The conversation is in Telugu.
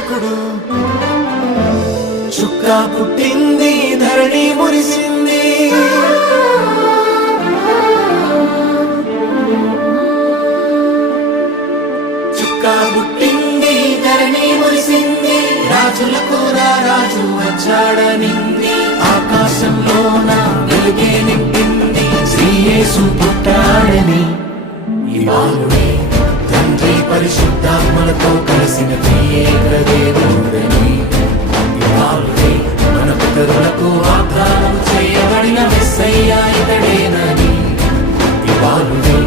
రక్షకుడు. చుక్క పుట్టింది, ధరణి మురిసింది. చుక్క పుట్టింది, ధరణి మురిసింది. రాజులకు రాజు వచ్చాడనింది. ఆకాశంలోన వెలుగే నింపింది. శ్రీ యేసు పుట్టాడని. ఈ బాలుడే తండ్రి పరిశుద్ధాత్మలతో కలిసిన త్రియేక దేవుడని. ఈ బాలుడే మన పితరులకు వాగ్దానం చేయబడిన మెస్సయ్య ఇతడేనని. ఈ బాలుడే